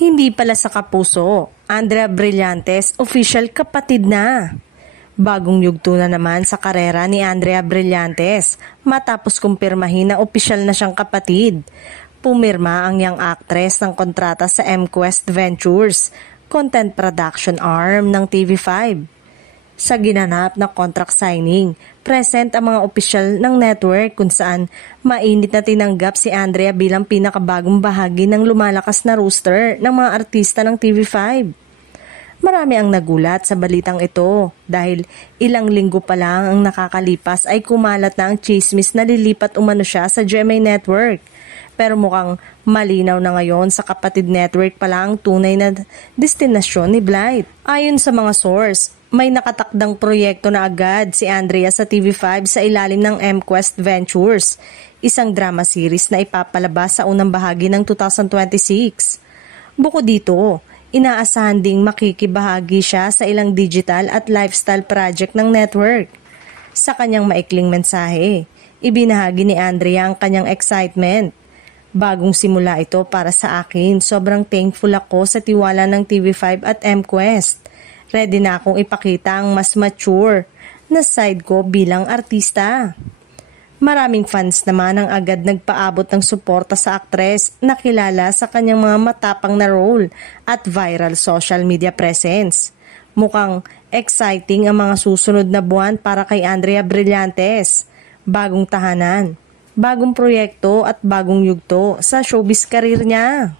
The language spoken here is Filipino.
Hindi pala sa kapuso, Andrea Brillantes official kapatid na. Bagong yugto na naman sa karera ni Andrea Brillantes matapos kumpirmahin na opisyal na siyang kapatid. Pumirma ang young actress ng kontrata sa MQuest Ventures, content production arm ng TV5. Sa ginanap na contract signing, present ang mga opisyal ng network kung saan mainit na tinanggap si Andrea bilang pinakabagong bahagi ng lumalakas na roster ng mga artista ng TV5. Marami ang nagulat sa balitang ito dahil ilang linggo pa lang ang nakakalipas ay kumalat na ang chismis na lilipat umano siya sa GMA Network. Pero mukhang malinaw na ngayon sa kapatid network pala ang tunay na destinasyon ni Blythe. Ayon sa mga source, may nakatakdang proyekto na agad si Andrea sa TV5 sa ilalim ng MQuest Ventures, isang drama series na ipapalabas sa unang bahagi ng 2026. Bukod dito, inaasahan ding makikibahagi siya sa ilang digital at lifestyle project ng network. Sa kanyang maikling mensahe, ibinahagi ni Andrea ang kanyang excitement. Bagong simula ito para sa akin. Sobrang thankful ako sa tiwala ng TV5 at MQuest. Ready na akong ipakita ang mas mature na side ko bilang artista. Maraming fans naman ang agad nagpaabot ng suporta sa aktres na kilala sa kanyang mga matapang na role at viral social media presence. Mukhang exciting ang mga susunod na buwan para kay Andrea Brillantes. Bagong tahanan, bagong proyekto at bagong yugto sa showbiz career niya.